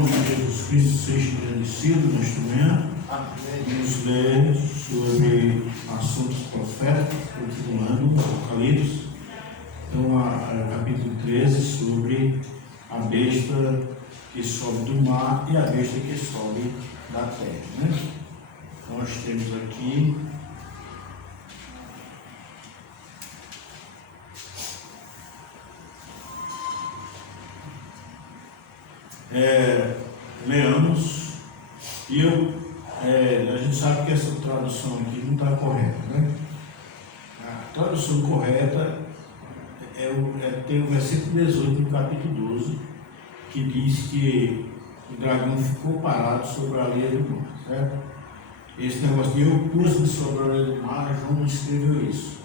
nome de Jesus Cristo seja engrandecido nesta manhã. Vamos ler sobre assuntos proféticos, continuando o Apocalipse. Então, capítulo 13, sobre a besta que sobe do mar e a besta que sobe da terra, né? Então, nós temos aqui leamos, e a gente sabe que essa tradução aqui não está correta, né? A tradução correta tem o versículo 18 do capítulo 12, que diz que o dragão ficou parado sobre a areia do mar, certo? Esse negócio de eu pus-me sobre a areia do mar, João não escreveu isso.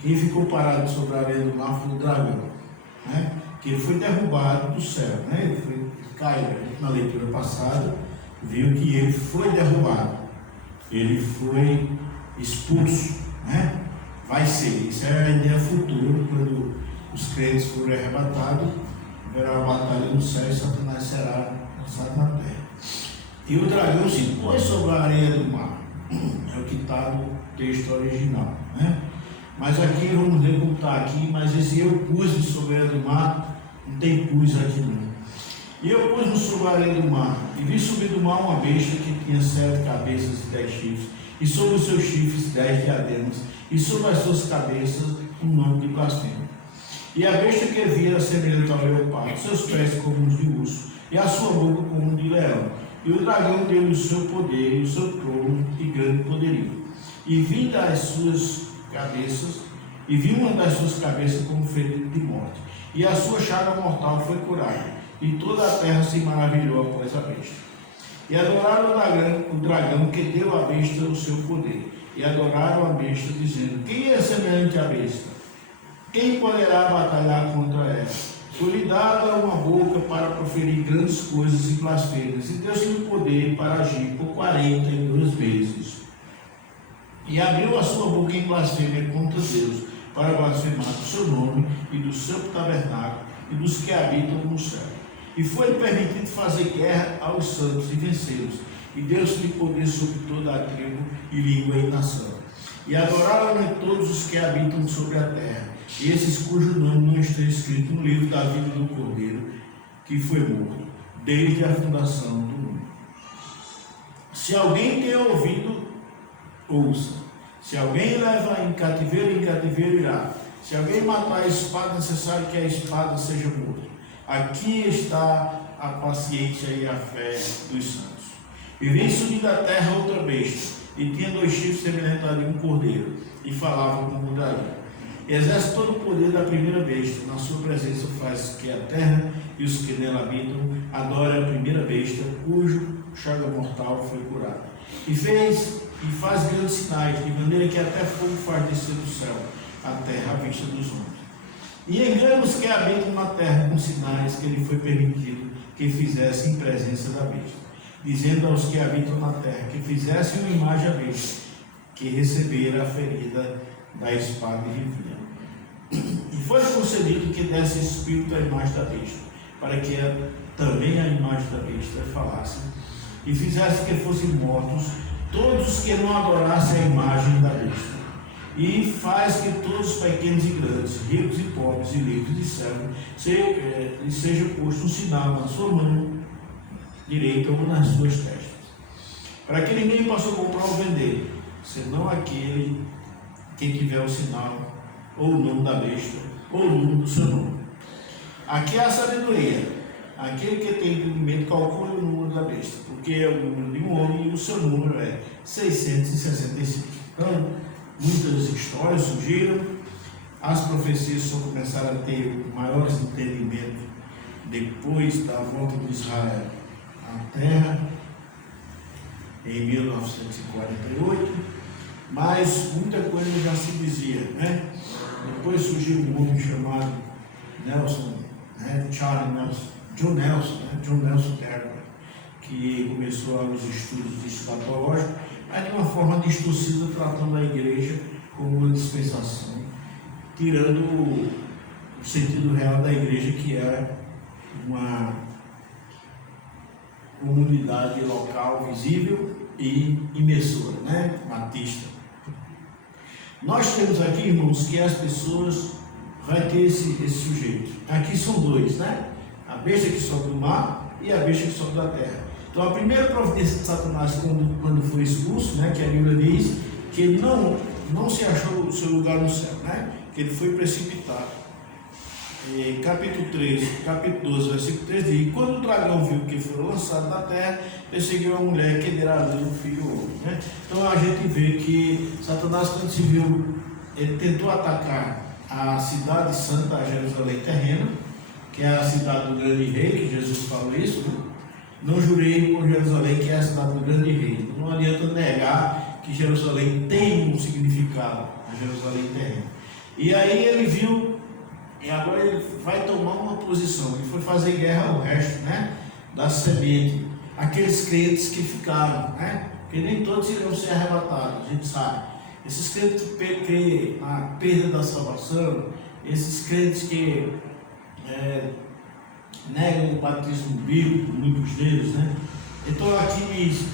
Quem ficou parado sobre a areia do mar foi o dragão, né? Que ele foi derrubado do céu, né? Caiu na leitura passada, viu que ele foi derrubado, ele foi expulso, né? Vai ser, isso é a ideia futura, quando os crentes forem arrebatados, haverá uma batalha no céu e Satanás será lançado na terra. E o dragão se pôs sobre a areia do mar, é o que está no texto original, né? Mas aqui vamos ver como está aqui, mas esse eu pus-me sobre a areia do mar, não tem pus aqui não. E eu pus-me sobre a areia do mar, e vi subir do mar uma besta que tinha 7 cabeças e 10 chifres, e sobre os seus chifres 10 diademas, e sobre as suas cabeças um nome de blasfêmia. E a besta que vi era semelhante ao leopardo, seus pés como os de urso, e a sua boca como um de leão. E o dragão deu-lhe o seu poder, e o seu trono, e grande poderio. E vi das suas cabeças, e vi uma das suas cabeças como ferida de morte, e a sua chaga mortal foi curada, e toda a terra se maravilhou após a besta. E adoraram o dragão que deu à besta o seu poder, e adoraram a besta, dizendo: quem é semelhante à besta? Quem poderá batalhar contra ela? Foi-lhe dada uma boca para proferir grandes coisas e blasfêmias, e deu-se-lhe poder para agir por 42 vezes. E abriu a sua boca em blasfêmia contra Deus, para blasfemar do seu nome e do seu tabernáculo e dos que habitam no céu. E foi-lhe permitido fazer guerra aos santos e vencê-los, e deu-se-lhe poder sobre toda a tribo e língua e nação. E adoraram-lhe todos os que habitam sobre a terra, esses cujo nome não está escrito no livro da vida do Cordeiro, que foi morto, desde a fundação do mundo. Se alguém tem ouvido, ouça. Se alguém leva em cativeiro irá. Se alguém matar a espada, é necessário que a espada seja morta. Aqui está a paciência e a fé dos santos. E vi subir da terra outra besta, e tinha 2 chifres semelhantes a de um cordeiro, e falava como o dragão. E exerce todo o poder da primeira besta, na sua presença faz que a terra e os que nela habitam adorem a primeira besta, cujo chaga mortal foi curada. E faz grandes sinais, de maneira que até fogo faz descer do céu a terra à vista dos homens. E engana os que habitam na terra com sinais que lhe foi permitido que fizessem em presença da besta, dizendo aos que habitam na terra que fizessem uma imagem à besta, que recebera a ferida da espada e vivia. E foi concedido que desse espírito à imagem da besta, para que também a imagem da besta falasse, e fizesse que fossem mortos todos os que não adorassem a imagem da besta. E faz que todos os pequenos e grandes, ricos e pobres, e livres e cegos, seja posto um sinal na sua mão direita ou nas suas testas, para que ninguém possa comprar ou vender, senão aquele que tiver o sinal, ou o nome da besta, ou o número do seu nome. Aqui é a sabedoria. Aquele que tem entendimento calcule o número da besta, porque é o número de um homem e o seu número é 665. Então, muitas histórias surgiram, as profecias só começaram a ter maiores entendimentos depois da volta de Israel à terra, em 1948, mas muita coisa já se dizia, né? Depois surgiu um homem chamado Nelson, né? John Nelson Terra, que começou os estudos escatológicos, mas de uma forma distorcida, tratando a igreja como uma dispensação, tirando o sentido real da igreja, que é comunidade local visível e emissora, né? Batista. Nós temos aqui, irmãos, que as pessoas vai ter esse sujeito. Aqui são dois, né? A besta que sobe do mar e a besta que sobe da terra. Então a primeira providência de Satanás quando foi expulso, né? Que a Bíblia diz que ele não se achou o seu lugar no céu, né? Que ele foi precipitado. Capítulo 3, capítulo 12, versículo 3 diz: e quando o dragão viu que foram lançados da terra, perseguiu a mulher que dera a luz do filho do homem, né? Então a gente vê que Satanás, quando se viu, ele tentou atacar a cidade santa, a Jerusalém terrena, que é a cidade do grande rei, que Jesus falou isso, né? Não jurei por Jerusalém, que é a cidade do grande rei. Então não adianta negar que Jerusalém tem um significado, a Jerusalém terrena. E aí ele viu, e agora ele vai tomar uma posição, ele foi fazer guerra ao resto, né, da semente, aqueles crentes que ficaram, né, porque nem todos irão ser arrebatados, a gente sabe. Esses crentes que creem na perda da salvação, esses crentes que negam o batismo bíblico, muitos deles, né. Então aqui diz,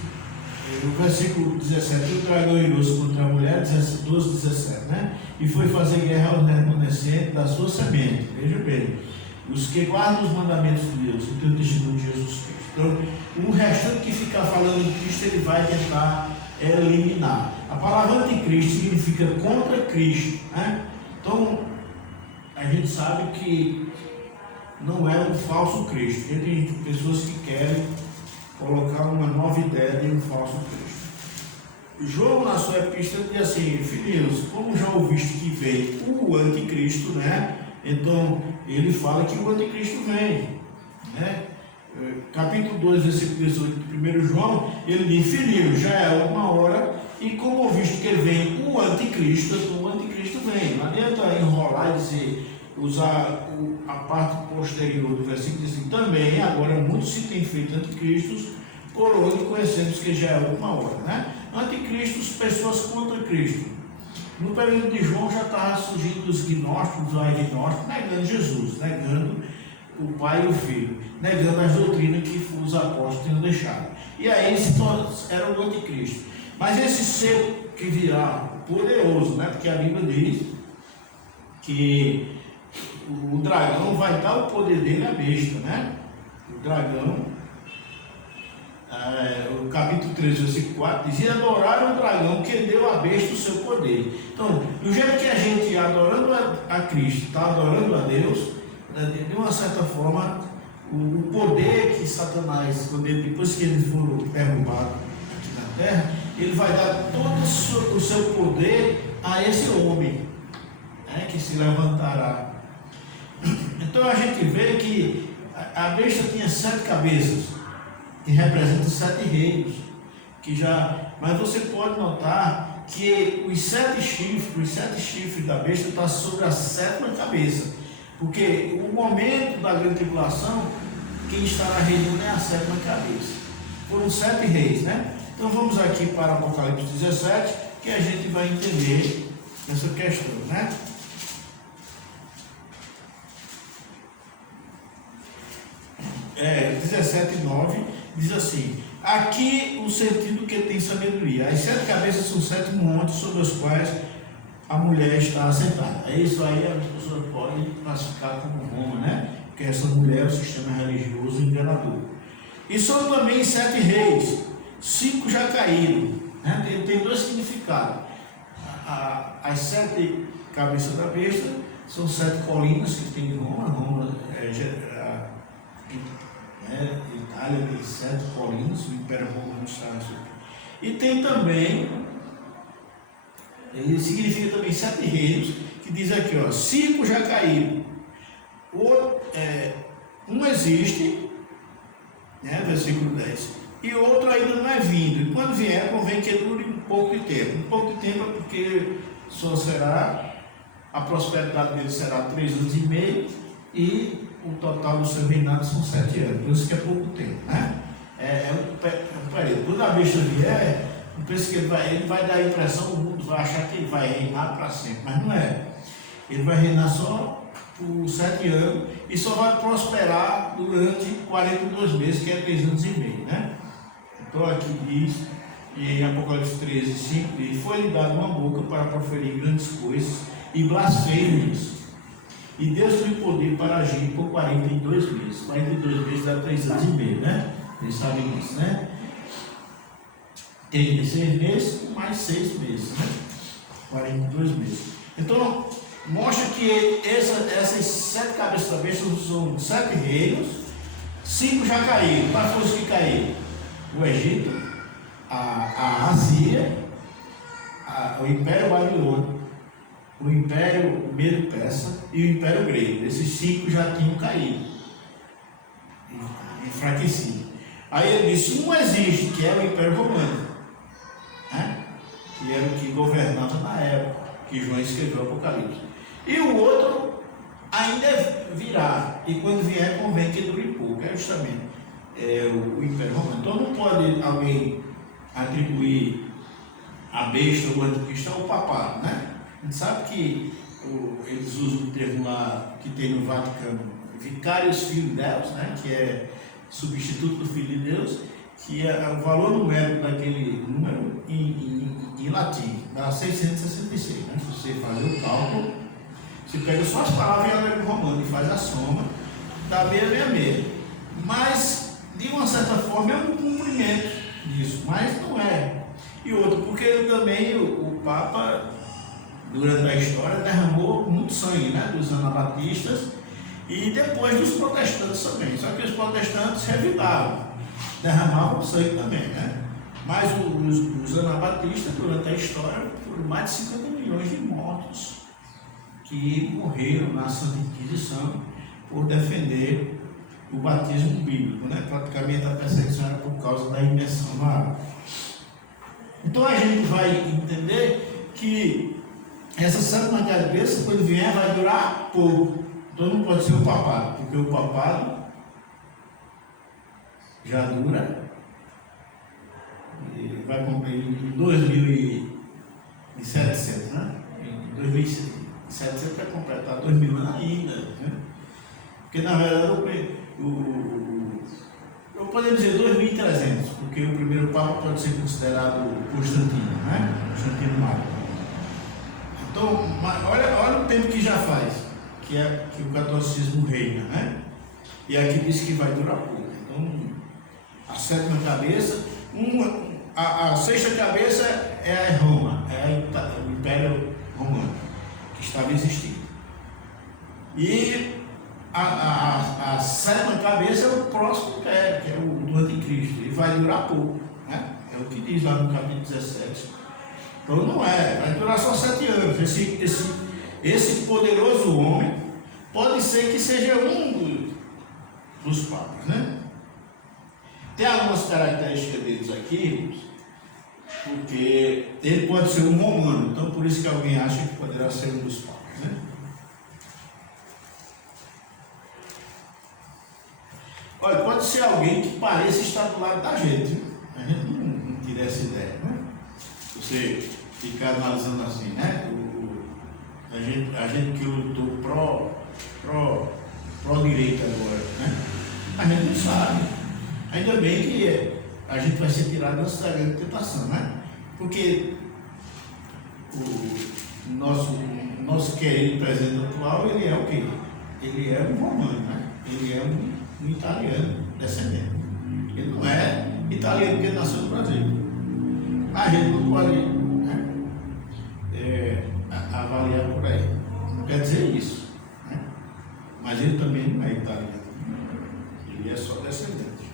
no versículo 17, o dragão irou-se contra a mulher, 12, 17, né? E foi fazer guerra aos remanescentes da sua semente. Veja bem, os que guardam os mandamentos de Deus, o teu testemunho de Jesus Cristo. Então, o restante que ficar falando de Cristo, ele vai tentar eliminar. A palavra anticristo significa contra Cristo, né? Então, a gente sabe que não é um falso Cristo. Tem pessoas que querem colocar uma nova ideia de um falso Cristo. João, na sua epístola, diz assim: filhos, como já ouviste que vem o anticristo, né? Então, ele fala que o anticristo vem, né? Capítulo 2, versículo 18 de 1 João, ele diz: filhos, já é uma hora, e como ouviste que vem o anticristo, então o anticristo vem. Não adianta enrolar e dizer, usar a parte posterior do versículo, diz assim: também agora muitos se têm feito anticristos, por hoje conhecemos que já é uma hora, né? Anticristos, pessoas contra Cristo. No período de João já estava surgindo os gnósticos, os agnósticos, negando Jesus, negando o Pai e o Filho, negando as doutrinas que os apóstolos tinham deixado. E aí era o anticristo. Mas esse ser que virá poderoso, né? Porque a Bíblia diz que o dragão vai dar o poder dele à besta, né? O dragão, o capítulo 3, versículo 4 diz: e adoraram o dragão que deu à besta o seu poder. Então, do jeito que a gente, adorando a Cristo, está adorando a Deus, de uma certa forma, o poder que Satanás, depois que ele for derrubado aqui na terra, ele vai dar todo o seu poder a esse homem, né, que se levantará. Então a gente vê que a besta tinha 7 cabeças, que representam 7 reinos, mas você pode notar que os 7 chifres da besta estão sobre a 7ª cabeça, porque o momento da grande tribulação, quem estará reinando é a 7ª cabeça. Foram 7 reis, né? Então vamos aqui para Apocalipse 17, que a gente vai entender essa questão, né? É, 17:9 diz assim: aqui o sentido que tem sabedoria. As 7 cabeças são 7 montes sobre os quais a mulher está assentada. É isso aí, as pessoas podem classificar como Roma, né? Porque essa mulher é o sistema religioso enganador. E são também 7 reis, 5 já caíram, né? Tem 2 significados. As 7 cabeças da besta são 7 colinas que tem em Roma. Roma Itália tem 7 colinas, o Império Romano está aqui. E tem também, ele significa também 7 reinos, que diz aqui, ó, 5 já caíram, um existe, né, versículo 10, e outro ainda não é vindo, e quando vier convém que dure um pouco de tempo é porque só será, a prosperidade dele será 3 anos e meio, e o total do seu reinado são 7 anos, por isso que é pouco tempo, né? É um período. Quando a besta vier, eu penso que ele vai dar a impressão, o mundo vai achar que ele vai reinar para sempre, mas não é. Ele vai reinar só por 7 anos e só vai prosperar durante 42 meses, que é 3 anos e meio, né? Então aqui diz, em Apocalipse 13, 5, diz, foi-lhe dada uma boca para proferir grandes coisas e blasfêmias. E Deus tem poder para agir por 42 meses. 42 meses dá 3 anos e meio, né? Vocês sabem disso, né? 36 meses mais 6 meses, né? 42 meses. Então, mostra que essas 7 cabeças da besta são 7 reinos, 5 já caíram. Quais foram os que caíram? O Egito, a Assíria, o Império Babilônico, o Império Medo-Persa e o Império Grego. Esses 5 já tinham caído, enfraquecido. Aí ele disse: um existe, que é o Império Romano, né? Que era o que governava na época que João escreveu o Apocalipse. E o outro ainda virá, e quando vier convém que dure pouco, é justamente o Império Romano. Então não pode alguém atribuir a besta ou o anticristo ao papado, né? A gente sabe que eles usam o termo lá que tem no Vaticano, Vicarius Deus, né? Que é substituto do Filho de Deus, que é o valor numérico daquele número em latim, dá 666, né? Se você fazer o cálculo, você pega só as palavras em hebraico romano e faz a soma, dá 666. Mas, de uma certa forma, é um cumprimento disso, mas não é. E outro, porque também o Papa, durante a história, derramou muito sangue, né? Dos anabatistas e depois dos protestantes também. Só que os protestantes revidavam, derramavam sangue também, né? Mas os anabatistas, durante a história, foram mais de 50 milhões de mortos que morreram na Santa Inquisição por defender o batismo bíblico, né? Praticamente a perseguição era por causa da imersão na água. Então a gente vai entender que essa sétima cabeça, quando vier, vai durar pouco. Então não pode ser o papado, porque o papado já dura, e vai cumprir em 2700, né? Em 2700 vai completar 2000 anos ainda, né? Porque na verdade eu poderia dizer 2300, porque o primeiro papa pode ser considerado Constantino, né? Constantino Magno. Então, olha o tempo que já faz, que o catolicismo reina, né? E aqui diz que vai durar pouco. Então, a sétima cabeça, a sexta cabeça é a Roma, é o Império Romano, que estava existindo. E a sétima cabeça é o próximo império, que é o do anticristo, e vai durar pouco, né? É o que diz lá no capítulo 17. Então não vai durar só 7 anos. Esse poderoso homem pode ser que seja um dos papas, né? Tem algumas características deles aqui, porque ele pode ser um romano, então por isso que alguém acha que poderá ser um dos papas, né? Olha, pode ser alguém que pareça estar do lado da gente, viu? A gente não tira essa ideia, né? Você ficar analisando assim, né? A gente que lutou pró-direita agora, né? A gente não sabe. Ainda bem que a gente vai ser tirado dessa grande tentação, né? Porque o nosso querido presidente atual, ele é o quê? Ele é um romano, né? Ele é um italiano descendente. Ele não é italiano porque ele nasceu no Brasil. A gente não pode avaliar por aí. Não quer dizer isso, né? Mas ele também não é italiano. Ele é só descendente.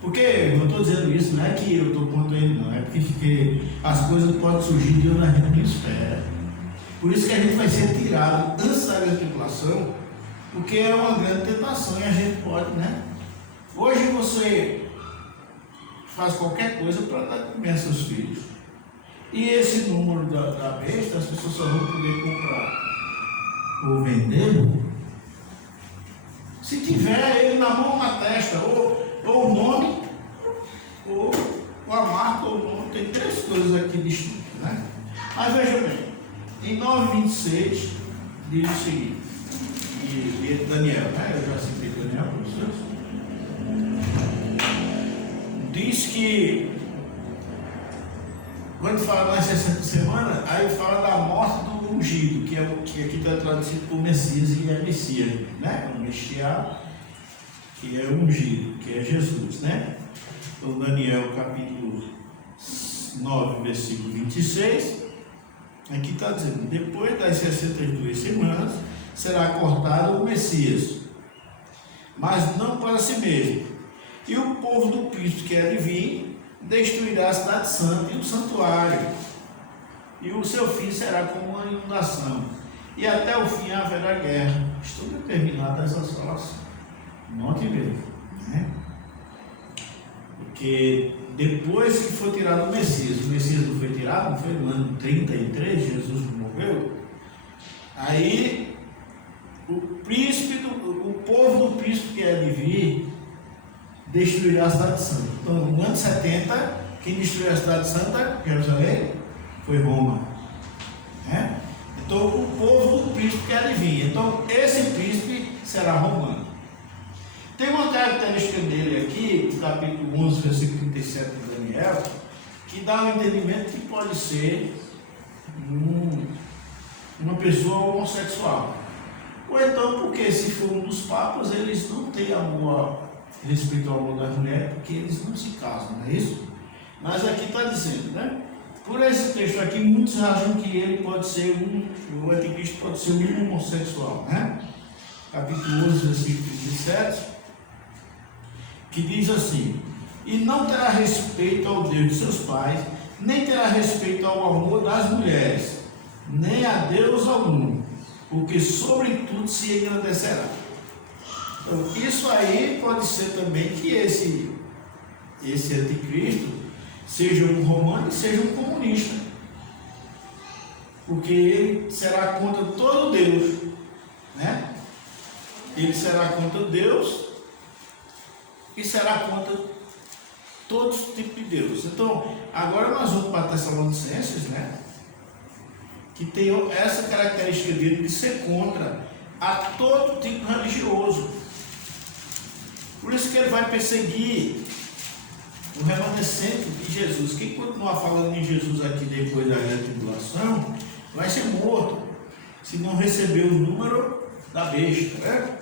Porque eu estou dizendo isso, não é que eu estou contra ele, não. É porque as coisas podem surgir de onde a gente não espera. Por isso que a gente vai ser tirado antes da grande tribulação, porque é uma grande tentação e a gente pode, né? Hoje você faz qualquer coisa para dar comer a seus filhos. E esse número da besta, as pessoas só vão poder comprar ou vender se tiver ele na mão, na testa, ou o nome, ou a marca, ou o nome. Tem 3 coisas aqui distintas, né? Mas veja bem, em 9:26 diz o seguinte: e Daniel, né? Eu já citei Daniel para vocês. Diz que, quando fala nas 60 semanas, aí fala da morte do ungido, que aqui está traduzido por Messias e é Messias, né? O Messias, que é ungido, que é Jesus, né? Então, Daniel capítulo 9, versículo 26, aqui está dizendo: depois das 62 semanas será cortado o Messias, mas não para si mesmo, e o povo do Cristo que há de vir destruirá a cidade santa e o santuário, e o seu fim será como uma inundação, e até o fim haverá guerra. Estou determinado a essa salvação. Note bem, né? Porque depois que foi tirado o Messias não foi tirado, não foi no ano 33, Jesus morreu. Aí o povo do príncipe que é de vir destruirá a cidade santa. Então, no ano 70, quem destruiu a cidade santa, Jerusalém, foi Roma, né? Então, o povo do príncipe que é de vir. Então, esse príncipe será romano. Tem uma característica dele aqui, no capítulo 11, versículo 37 de Daniel, que dá um entendimento que pode ser uma pessoa homossexual. Ou então, porque se for um dos papas, eles não têm amor, respeito ao amor das mulheres, porque eles não se casam, não é isso? Mas aqui está dizendo, né? Por esse texto aqui, muitos acham que ele pode ser o anticristo pode ser um homossexual, né? Capítulo 11, versículo 37, que diz assim: e não terá respeito ao Deus de seus pais, nem terá respeito ao amor das mulheres, nem a Deus algum, porque sobretudo se engrandecerá. Então, isso aí pode ser também que esse anticristo seja um romano e seja um comunista, porque ele será contra todo Deus, né? Ele será contra Deus e será contra todos os tipos de Deus. Então, agora nós vamos para Tessalonicenses, né? Que tem essa característica dele de ser contra a todo tipo religioso. Por isso que ele vai perseguir o remanescente de Jesus. Quem continuar falando em Jesus aqui depois da grande tribulação vai ser morto, se não receber o número da besta, né?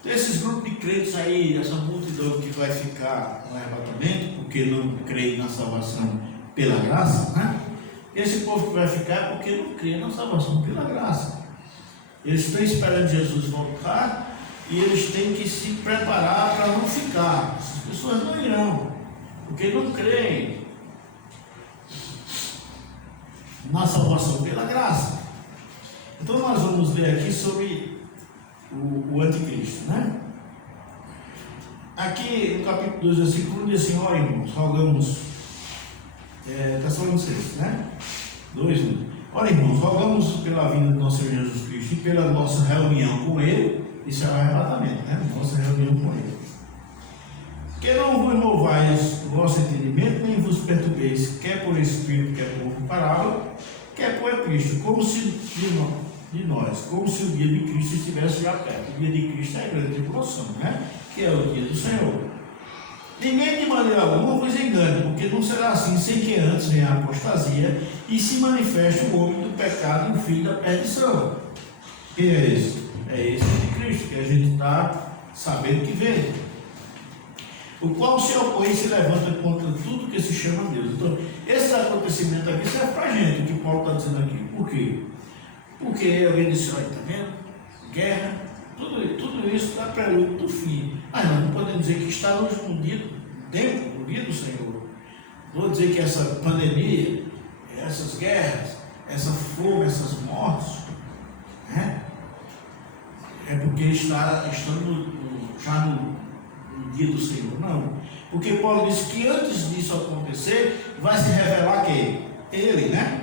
Então, esses grupos de crentes aí, essa multidão que vai ficar no arrebatamento, porque não crê na salvação pela graça, né? Esse povo que vai ficar é porque não crê na salvação pela graça. Eles estão esperando Jesus voltar e eles têm que se preparar para não ficar. Essas pessoas não irão, porque não creem na salvação pela graça. Então nós vamos ver aqui sobre o anticristo, né? Aqui no capítulo 2, versículo 1 diz assim: ó irmãos, rogamos, Tessalonicenses, né? 2:1. Ora irmãos, rogamos pela vinda do nosso Senhor Jesus Cristo e pela nossa reunião com Ele, isso é o arrebatamento, né? Nossa reunião com Ele. Que não vos movais o vosso entendimento, nem vos perturbeis, quer por Espírito, quer por parábola, quer por Epístola, como se de nós, como se o dia de Cristo estivesse já perto. O dia de Cristo é a grande tribulação, né? Que é o dia do Senhor. Ninguém de maneira alguma vos engane, porque não será assim sem que antes venha a apostasia e se manifeste o homem do pecado e o filho da perdição. Quem é esse? É esse de Cristo, que a gente está sabendo que vem. O qual se opõe e se levanta contra tudo que se chama Deus. Então, esse acontecimento aqui serve para a gente, o que Paulo está dizendo aqui. Por quê? Porque alguém disse: olha, está vendo? Guerra, tudo isso dá prelúdio do fim. Mas nós não podemos dizer que estamos no dia do Senhor. Vou dizer que essa pandemia, essas guerras, essa fome, essas mortes, né? É porque estamos já no dia do Senhor. Não. Porque Paulo disse que antes disso acontecer, vai se revelar quem? Ele, né?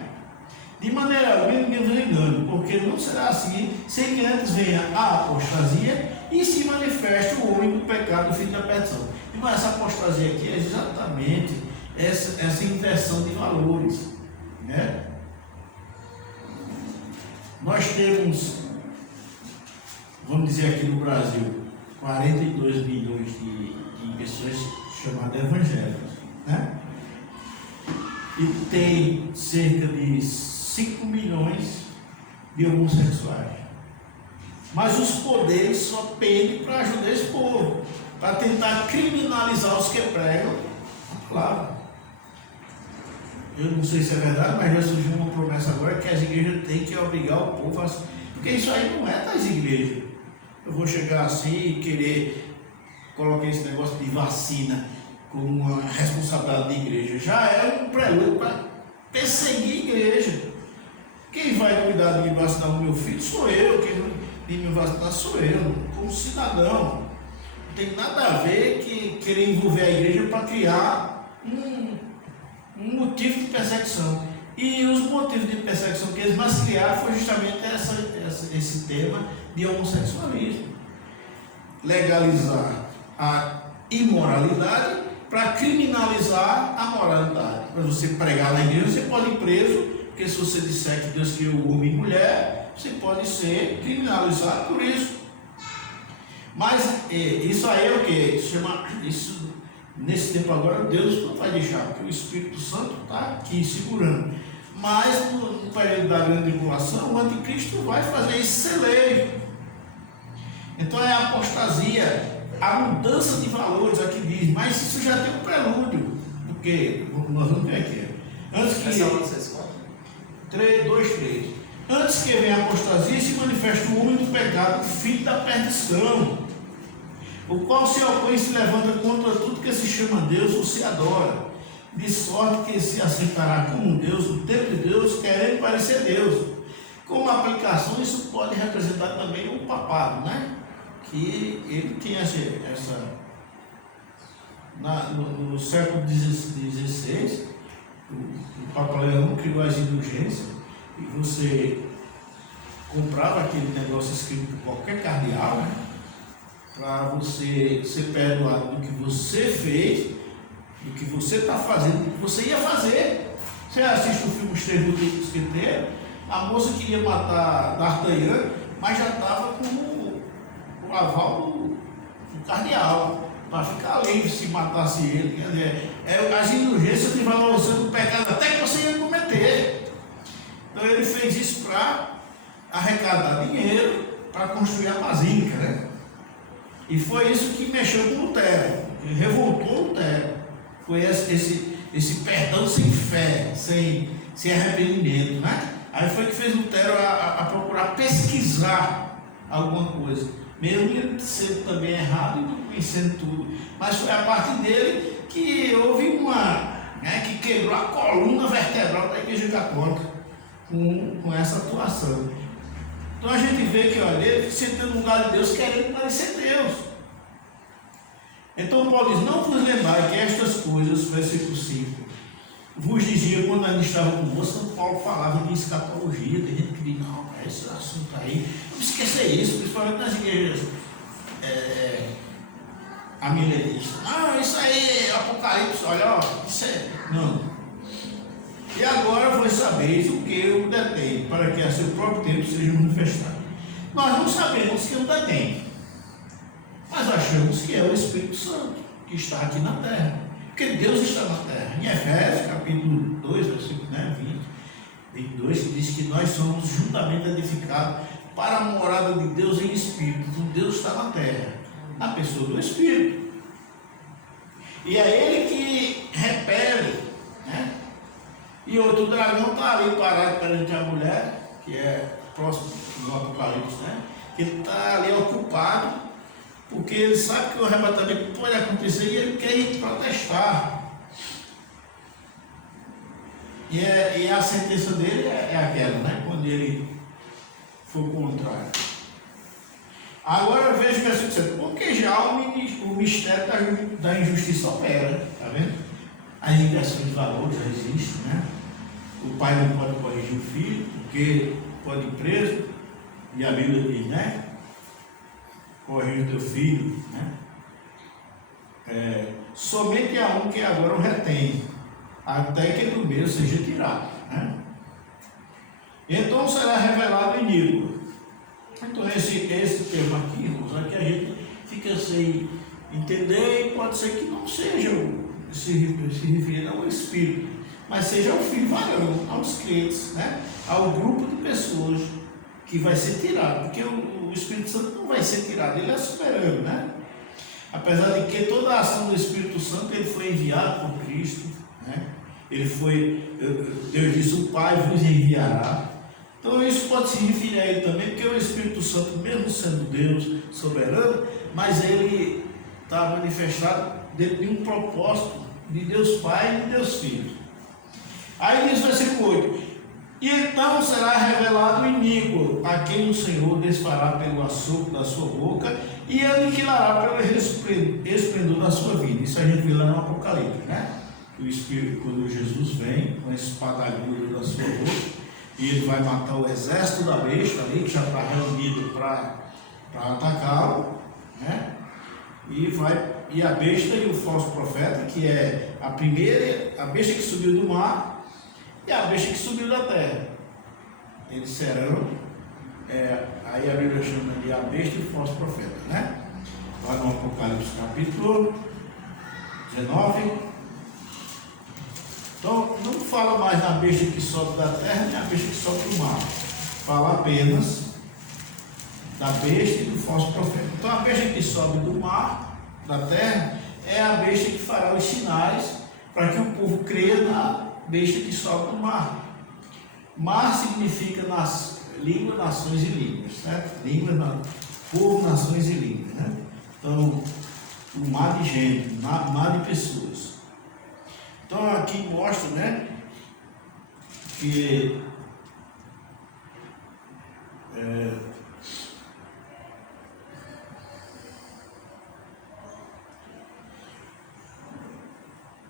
De maneira alguma ninguém vos engane, porque não será assim, sem que antes venha a apostasia e se manifeste o homem do pecado, o filho da perdição. Mas essa apostasia aqui é exatamente essa inversão de valores, né? Nós temos vamos dizer aqui no Brasil, 42 milhões de pessoas chamadas evangélicas, né? E tem cerca de 5 milhões de homossexuais. Mas os poderes só pendem para ajudar esse povo, para tentar criminalizar os que pregam. Claro, eu não sei se é verdade, mas já surgiu uma promessa agora que as igrejas têm que obrigar o povo a... Porque isso aí não é das igrejas. Eu vou chegar assim e querer colocar esse negócio de vacina como uma responsabilidade da igreja. Já é um prelúdio para perseguir a igreja. Quem vai cuidar de me vacinar o meu filho sou eu, quem de me vacinar sou eu, como cidadão. Não tem nada a ver que querer envolver a igreja para criar um motivo de perseguição. E os motivos de perseguição que eles mais criaram foi justamente esse tema de homossexualismo. Legalizar a imoralidade para criminalizar a moralidade. Para você pregar na igreja, você pode ir preso, porque se você disser que Deus criou o homem e mulher, você pode ser criminalizado por isso. Mas isso aí é o que? Isso, nesse tempo agora, Deus não vai deixar, porque o Espírito Santo está aqui segurando. Mas no período da grande tribulação, o anticristo vai fazer isso ser lei. Então é a apostasia, a mudança de valores, aqui diz, mas isso já tem um prelúdio, porque nós vamos ver aqui. Antes que 3, 2, 3. Antes que venha a apostasia, se manifesta o homem do pecado, filho da perdição, o qual se opõe e se levanta contra tudo que se chama Deus ou se adora, de sorte que se assentará como Deus, o tempo de Deus, querendo parecer Deus. Como aplicação, isso pode representar também o papado, né? Que ele tinha no século XVI, o Papa Leão criou as indulgências, e você comprava aquele negócio escrito por qualquer cardeal, né? Para você ser perdoado do que você fez, do que você está fazendo, do que você ia fazer. Você assiste o filme Os Três Mosqueteiros, a moça queria matar D'Artagnan, mas já estava com o aval do cardeal, para ficar livre se matasse ele. Quer dizer, as indulgências de valorização do pecado até que você ia cometer. Então ele fez isso para arrecadar dinheiro, para construir a basílica, né? E foi isso que mexeu com Lutero, ele revoltou Lutero. Foi esse perdão sem fé, sem arrependimento, né? Aí foi que fez Lutero a procurar pesquisar alguma coisa, mesmo ele sendo também errado e não conhecendo tudo. Mas foi a partir dele que houve que quebrou a coluna vertebral da Igreja Católica com essa atuação. Então a gente vê que, olha, ele sentando no lugar de Deus, querendo parecer Deus. Então Paulo diz, não vos lembrai que estas coisas, versículo 5, vos dizia quando ainda estava convosco. Paulo falava de escatologia, tem gente que diz, não, esse assunto aí, não esquecer isso, principalmente nas igrejas amilenistas. Não, isso aí é Apocalipse, olha, ó, isso é, não. E agora vós sabeis o que eu detém, para que a seu próprio tempo seja manifestado. Nós não sabemos que eu detém, mas achamos que é o Espírito Santo que está aqui na terra, porque Deus está na terra. Em Efésios, capítulo 2, versículo 22, que diz que nós somos juntamente edificados para a morada de Deus em Espírito. Então Deus está na terra, na pessoa do Espírito. E é Ele que repele, né? E outro dragão está ali parado perante a mulher, que é próximo do Apocalipse, né? Que ele está ali ocupado, porque ele sabe que o arrebatamento pode acontecer e ele quer ir protestar. E a sentença dele é aquela, né? Quando ele for contrário. Agora veja o versículo 7. Porque já o mistério da injustiça opera, está vendo? As inversões de valores já existem, né? O pai não pode corrigir o filho, porque pode ir preso, e a Bíblia diz, né? Corrige o teu filho, né? Somente a um que agora o retém, até que do meio seja tirado, né? Então será revelado o iníquo, Então esse termo aqui, irmãos, aqui a gente fica sem entender e pode ser que não seja se referir ao Espírito, mas seja ao filho varão, aos crentes, né? Ao grupo de pessoas que vai ser tirado, porque o Espírito Santo não vai ser tirado, ele é soberano, né? Apesar de que toda a ação do Espírito Santo, ele foi enviado por Cristo, né? Deus disse, o Pai vos enviará. Então isso pode se referir a ele também, porque o Espírito Santo, mesmo sendo Deus soberano, mas ele está manifestado dentro de um propósito de Deus Pai e de Deus Filho. Aí diz o versículo 8: e então será revelado o iníquo, a quem o Senhor desfará pelo assopro da sua boca e aniquilará pelo esplendor da sua vida. Isso a gente vê lá no Apocalipse, né? O Espírito, quando Jesus vem com a espada aguda da sua boca, e ele vai matar o exército da besta ali, que já está reunido para atacá-lo, né? E a besta e o falso profeta, que é a primeira, a besta que subiu do mar e a besta que subiu da terra. Eles serão, aí a Bíblia chama de a besta e o falso profeta, né? Lá no Apocalipse capítulo 19. Então, não fala mais na besta que sobe da terra, nem na besta que sobe do mar. Fala apenas da besta e do falso profeta. Então, a besta que sobe do mar, da terra, é a besta que fará os sinais para que o povo creia na besta que sobe do mar. Mar significa língua, nações e línguas, certo? Língua, povo, nações e línguas, né? Então, o mar de gente, mar de pessoas. Então aqui mostra, né, que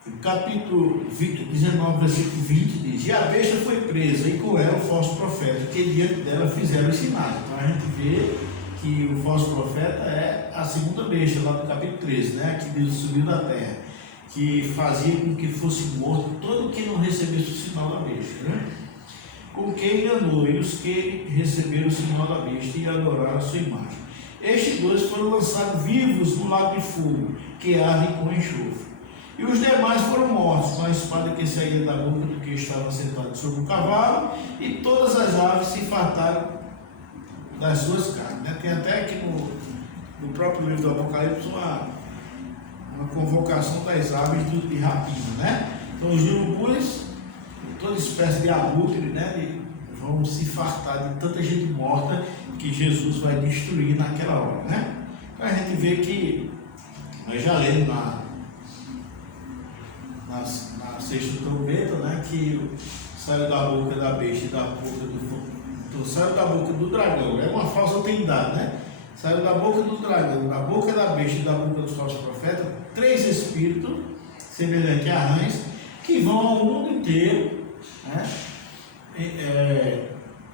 o capítulo 19, versículo 20 diz: e a besta foi presa, e com ela o falso profeta, que diante dela fizeram os sinais. Então a gente vê que o falso profeta é a segunda besta, lá do capítulo 13, né, que Deus subiu da terra, que fazia com que fosse morto todo que não recebesse o sinal da besta, né? Com quem enganou, e os que receberam o sinal da besta e adoraram a sua imagem. Estes dois foram lançados vivos no lago de fogo, que arde com enxofre. E os demais foram mortos com a espada que saía da boca do que estava sentado sobre o cavalo, e todas as aves se fartaram das suas carnes, né? Tem até aqui no próprio livro do Apocalipse uma convocação das aves de rapina, né? Então os urubus, toda espécie de abutre, né, vão se fartar de tanta gente morta que Jesus vai destruir naquela hora, né? Então a gente vê que nós já lemos na sexta trombeta, né, que saiu da boca da besta e da boca então saiu da boca do dragão, é uma falsa trindade, né? Saiu da boca do dragão, da boca da besta e da boca dos falsos profetas, 3 espíritos, semelhantes a rãs, que vão ao mundo inteiro, né,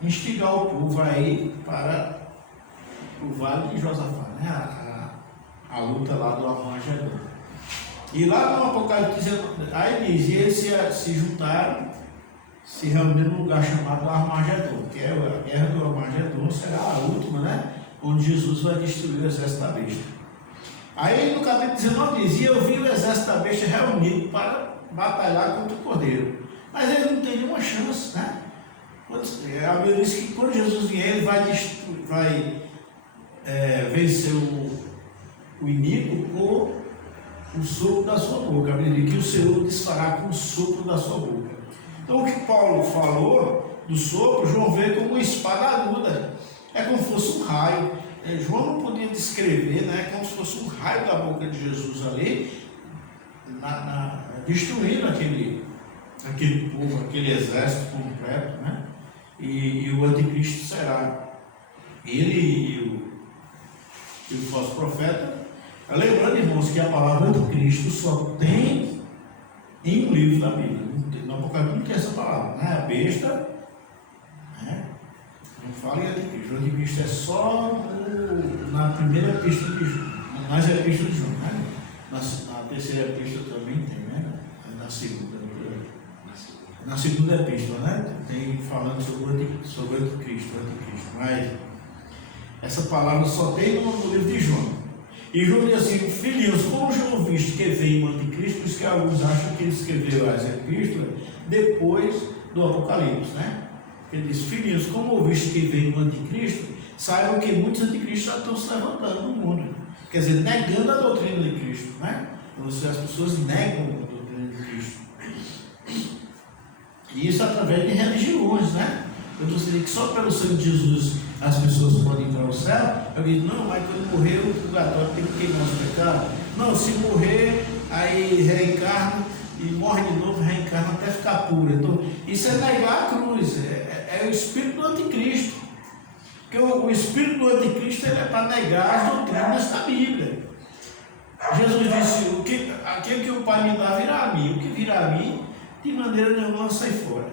instigar o povo a ir para o Vale de Josafá, né, a luta lá do Armagedon. E lá no Apocalipse, aí diz, e eles se juntaram, se reuniram num lugar chamado Armagedon, que é a guerra do Armagedon, será a última, né? Onde Jesus vai destruir o exército da besta. Aí no capítulo 19 diz: e eu vi o exército da besta reunido para batalhar contra o cordeiro. Mas ele não tem nenhuma chance, né? A Bíblia diz que quando Jesus vier, ele vai vencer o iníquo com o sopro da sua boca. A Bíblia diz que o Senhor desfará com o sopro da sua boca. Então o que Paulo falou do sopro, João vê como uma espada aguda. É como se fosse um raio. João não podia descrever, né? Como se fosse um raio da boca de Jesus ali, destruindo aquele povo, aquele exército completo, né? E o anticristo será ele e o falso profeta. Lembrando, irmãos, que a palavra anticristo só tem em um livro da Bíblia. No Apocalipse não tem essa palavra, né? A besta, né? Não fala em anticristo. O anticristo é só na primeira epístola de João, nas epístolas de João, né? Na terceira epístola também tem, né? Na segunda epístola, né? Tem falando sobre o anticristo, mas Essa palavra só tem no livro de João. E João diz assim: filhinhos, como João visto que veio o anticristo, por isso que alguns acham que ele escreveu as epístolas depois do Apocalipse, né? Ele diz: filhinhos, como visto que veio o anticristo, saibam que muitos anticristos já estão se levantando no mundo. Quer dizer, negando a doutrina de Cristo, né? Então, as pessoas negam a doutrina de Cristo. E isso através de religiões, né? Eu estou dizendo que só pelo sangue de Jesus as pessoas podem entrar ao céu. Eu digo: não, mas quando morrer o purgatório tem que queimar os pecados. Não, se morrer, aí reencarna e morre de novo, reencarna até ficar puro. Então, isso é negar a cruz, é o espírito do anticristo. Porque o espírito do anticristo ele é para negar as doutrinas da Bíblia. Jesus disse: aquele que o Pai me dá virá a mim, o que virá a mim, de maneira nenhuma lançarei fora.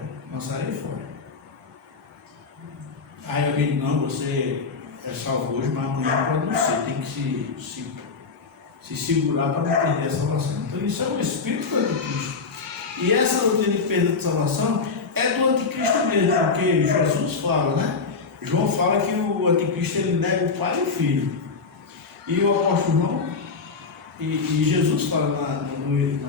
Aí alguém diz: não, você é salvo hoje, mas amanhã pode não ser, tem que se segurar para não perder a salvação. Então isso é o espírito do anticristo. E essa doutrina de perda de salvação é do anticristo mesmo, porque Jesus fala, né? João fala que o anticristo ele nega o Pai e o Filho. E o apóstolo João e Jesus fala no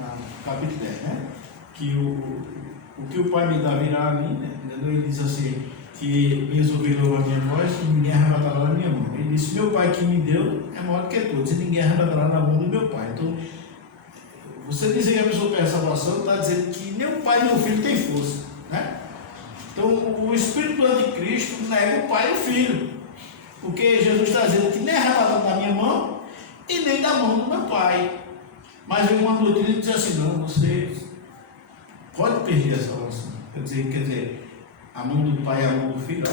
capítulo 10, né? Que o que o Pai me dá virá a mim, né? Ele diz assim: que minhas ovelhas ouvem a minha voz e ninguém arrebatará da minha mão. Ele disse: meu Pai que me deu é maior do que todos e ninguém arrebatará da mão do meu Pai. Então, você dizer que a pessoa perde a salvação, está dizendo que nem o Pai nem o Filho tem força, né? Então, o Espírito do Anticristo nega o Pai e o Filho, porque Jesus está dizendo que nem arrebatado da minha mão e nem da mão do meu Pai. Mas vem uma doutrina que diz assim: não, você pode perder a salvação. Quer dizer, a mão do Pai e a mão do Filho,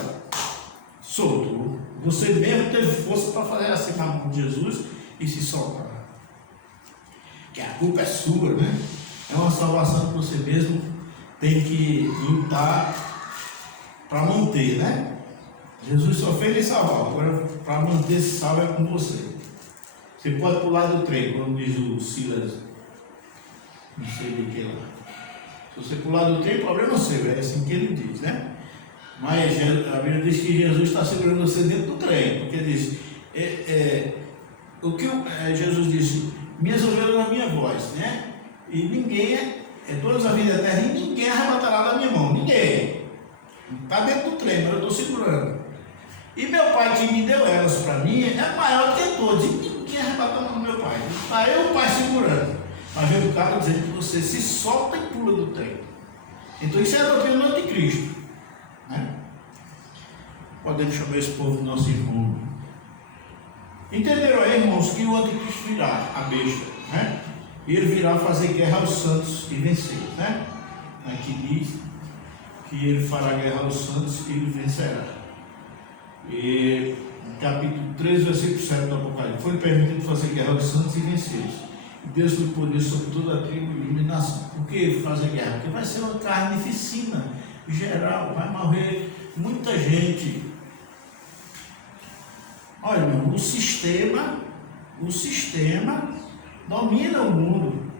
soltou. Você mesmo teve força para fazer assim na mão de Jesus e se soltar. Que a culpa é sua, né? É uma salvação que você mesmo tem que lutar para manter, né? Jesus só fez ele salvar, agora para manter esse salvo é com você. Você pode pular do trem, como diz o Silas, não sei de que lá. Se você pular do trem, problema seu, é assim que ele diz, né? Mas a Bíblia diz que Jesus está segurando você dentro do trem, porque diz: Jesus disse: minhas ovelhas na minha voz, né? E ninguém, todas a vida eterna, e ninguém arrebatará da minha mão, ninguém. Está dentro do trem, mas eu estou segurando. E meu Pai que me deu elas para mim é maior do que todos, e ninguém arrebata a mão do meu Pai. Está eu e o Pai segurando. Mas vem o cara dizendo que você se solta e pula do trem. Então isso é a doutrina do anticristo, né? Podemos chamar esse povo de nosso irmão. Entenderam aí, irmãos, que o anticristo virá, a besta, né? E ele virá fazer guerra aos santos e vencer, né? Aqui diz que ele fará guerra aos santos e ele vencerá. E no capítulo 3, versículo 7 do Apocalipse: foi permitido fazer guerra aos santos e vencê-los. Deus tem poder sobre toda a tribo e nação. Por que fazer guerra? Porque vai ser uma carnificina geral, vai morrer muita gente. Olha, irmão, o sistema domina o mundo.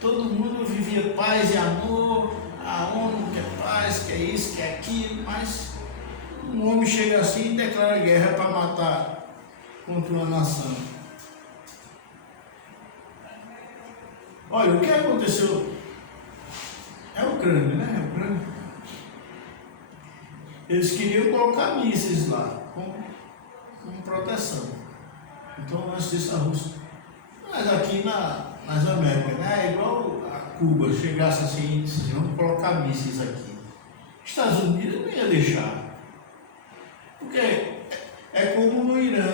Todo mundo vivia paz e amor, a ONU quer paz, quer isso, quer aquilo, mas um homem chega assim e declara guerra para matar contra uma nação. Olha, o que aconteceu é a Ucrânia, né? A Ucrânia. Eles queriam colocar mísseis lá, como proteção. Então, antes disso, a Rússia. Mas aqui nas Américas, né? É igual a Cuba, chegasse assim e disse: vamos colocar mísseis aqui. Estados Unidos não ia deixar. Porque é como no Irã,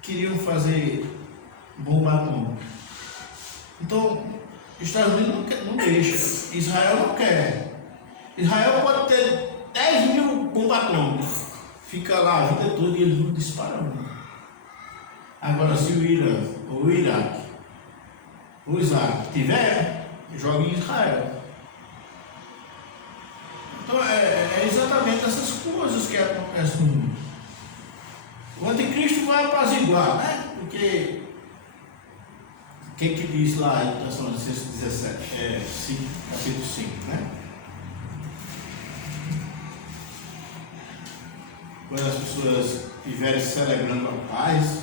queriam fazer bomba atômica. Então, os Estados Unidos não deixa, Israel não quer. Israel pode ter 10 mil bombas atômicas, fica lá a vida toda e eles não disparam. Agora, se o Irã, ou o Iraque, ou o Israel tiver, joga em Israel. Então, é exatamente essas coisas que acontecem no mundo. O anticristo vai apaziguar, né? Porque o que diz lá em Tessalonicenses 17, capítulo 5, né? quando as pessoas estiverem celebrando a paz.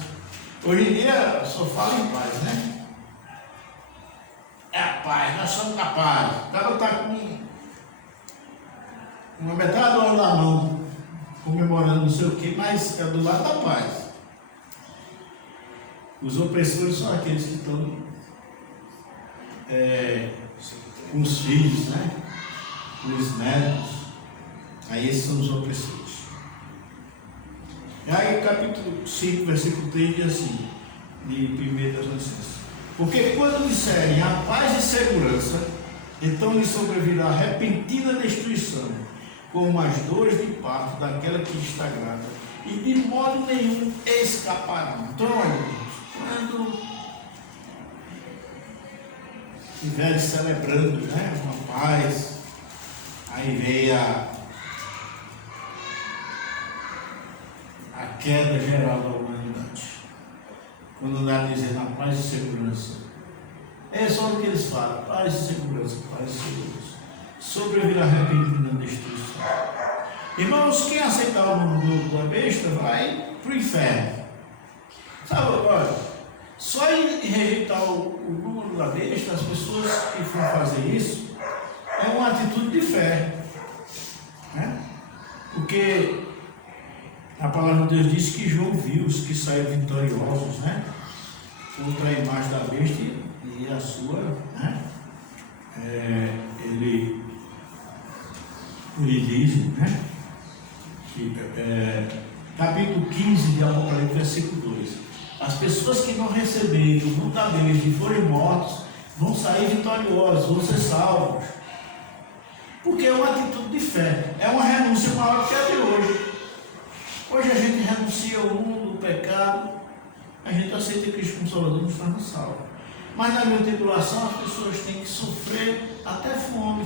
Hoje em dia só fala em paz, né? É a paz, nós somos a paz. O cara está com uma metade do ano na mão, comemorando não sei o que, mas é do lado da paz. Os opressores são aqueles que estão com os filhos, né? Com os netos. Aí esses são os opressores. E aí capítulo 5, versículo 3 diz assim, de 1 Tessalonicenses: porque quando disserem a paz e segurança, então lhe sobrevirá repentina destruição, como as dores de parto daquela que está grávida, e de modo nenhum escaparão. Então, olha, quando estiverem celebrando, né, uma paz, aí vem a queda geral da humanidade. Quando dá dizendo a paz e segurança, é só o que eles falam: paz e segurança, paz e segurança. Sobrevirá repentina destruição. Irmãos, quem aceitar o número da besta vai para o inferno. Sabe, olha, só em rejeitar o número da besta, as pessoas que for fazer isso, é uma atitude de fé, né? Porque a palavra de Deus diz que João viu os que saíram vitoriosos, né? Contra a imagem da besta e a sua, né? Ele diz, né? Que, capítulo 15 de Apocalipse, versículo 2: as pessoas que não receberem o mundo da besta e forem mortos vão sair vitoriosos, vão ser salvos. Porque é uma atitude de fé, é uma renúncia maior que a de hoje. Hoje a gente renuncia ao mundo, ao pecado, a gente aceita Cristo como Salvador, nos torna salvo. Mas na minha tribulação as pessoas têm que sofrer até fome.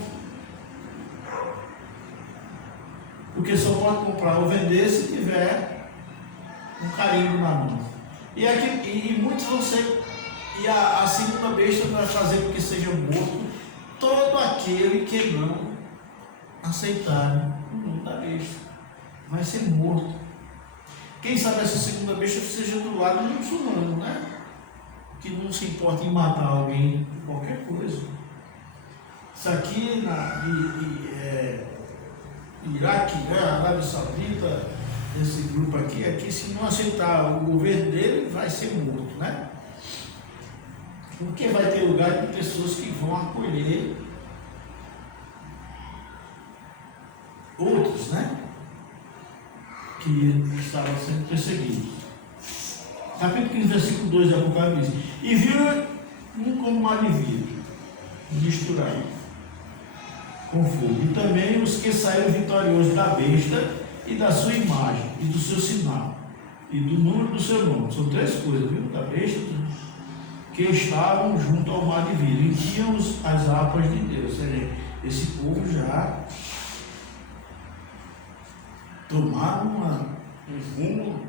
Porque só pode comprar ou vender se tiver um carimbo na mão. E muitos vão ser, e a segunda besta vai fazer com que seja morto todo aquele que não aceitar o nome da besta. Vai ser morto. Quem sabe essa segunda besta seja do lado do muçulmano, né? Que não se importa em matar alguém por qualquer coisa. Isso aqui na Iraque, né, Arábia Saudita, esse grupo aqui, se não aceitar o governo dele, vai ser morto, né? Porque vai ter lugar de pessoas que vão acolher outros, né? Que estavam sendo perseguidos. Capítulo 15, versículo 2 de Apocalipse: e viu um como mar de vidro, misturado com fogo, e também os que saíram vitoriosos da besta e da sua imagem, e do seu sinal, e do número do seu nome. São três coisas, viu? Da besta, que estavam junto ao mar de vidro, e tinham as harpas de Deus. Esse povo já tomaram um rumo,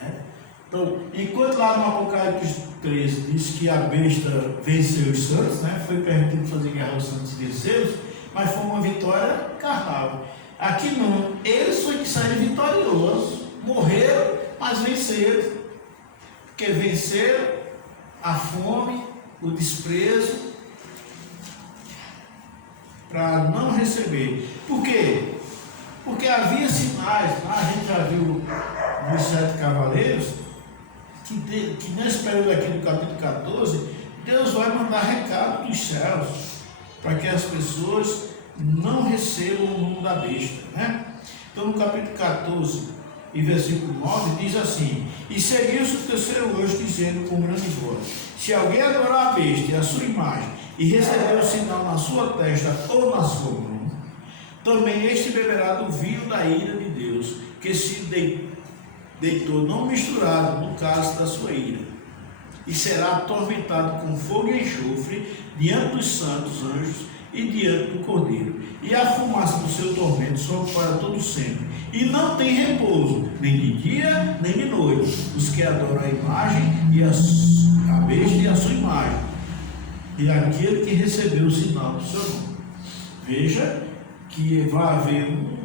né? Então, enquanto lá no Apocalipse 13 diz que a besta venceu os santos, né? Foi permitido fazer guerra aos santos e vencê-los, mas foi uma vitória carnal. Aqui não, eles foi que saíram vitoriosos, morreram, mas venceram, porque venceram a fome, o desprezo, para não receber. Por quê? Porque havia sinais, a gente já viu nos 7 cavaleiros, que nesse período aqui do capítulo 14, Deus vai mandar recado dos céus, para que as pessoas não recebam o nome da besta, né? Então no capítulo 14 e versículo 9 diz assim: e seguiu-se o terceiro anjo dizendo com grande voz: se alguém adorar a besta e a sua imagem, e receber o sinal na sua testa ou na sua mão, também este beberá do vinho da ira de Deus, que se deitou não misturado no cálice da sua ira, e será atormentado com fogo e enxofre diante dos santos anjos e diante do Cordeiro, e a fumaça do seu tormento sobe para todo sempre, e não tem repouso, nem de dia, nem de noite, os que adoram a imagem e a besta e a sua imagem, e aquele que recebeu o sinal do seu nome. Veja que vai haver um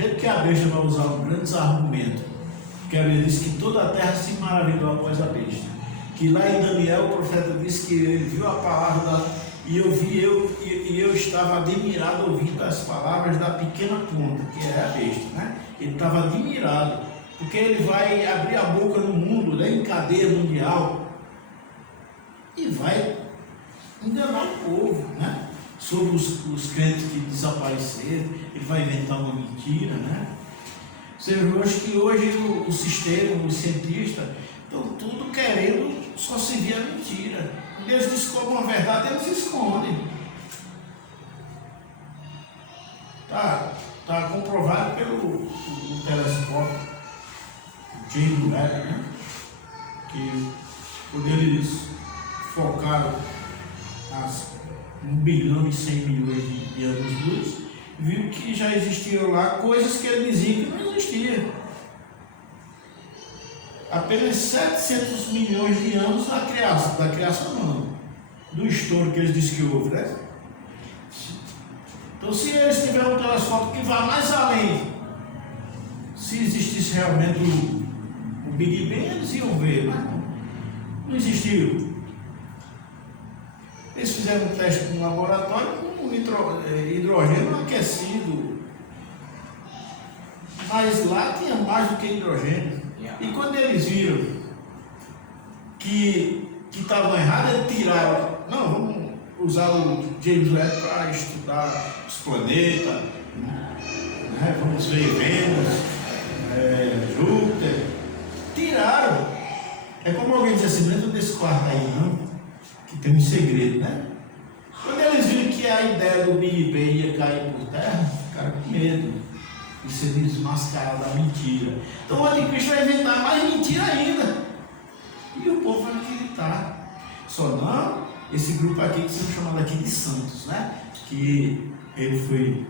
jeito que a besta vai usar um grande argumento, porque ele diz que toda a terra se maravilhou após a besta. Que lá em Daniel o profeta disse que ele viu a palavra e eu estava admirado ouvindo as palavras da pequena ponta, que é a besta, né? Ele estava admirado, porque ele vai abrir a boca no mundo, né, em cadeia mundial, e vai enganar o povo, né? Sobre os crentes que desapareceram, ele vai inventar uma mentira, né? Você vê hoje que o sistema, os cientistas, estão tudo querendo só seguir a mentira. Quando eles descobrem uma verdade, eles escondem. Tá comprovado pelo telescópio James Webb, né? Que quando eles focaram 1 bilhão e 100 milhões de anos-luz, viu que já existiam lá coisas que ele dizia que não existiam. Apenas 700 milhões de anos da criação não, do estouro que eles dizem que houve, né? Então, se eles tiverem um telescópio que vá mais além, se existisse realmente o Big Bang, eles iam ver, mas não existiu. Eles fizeram um teste no laboratório com hidrogênio aquecido, mas lá tinha mais do que hidrogênio. E quando eles viram que estavam errados, eles tiraram. Não, vamos usar o James Webb para estudar os planetas, né? Vamos ver Vênus, Júpiter. Tiraram. É como alguém diz assim, não entra nesse quarto aí não, que tem um segredo, né? Quando eles viram que a ideia do Big Bang ia cair por terra, ficaram com medo de ser desmascarado da mentira. Então o anticristo vai inventar mais mentira ainda. E o povo vai acreditar. Só não esse grupo aqui que são chamados aqui de santos, né? Que ele foi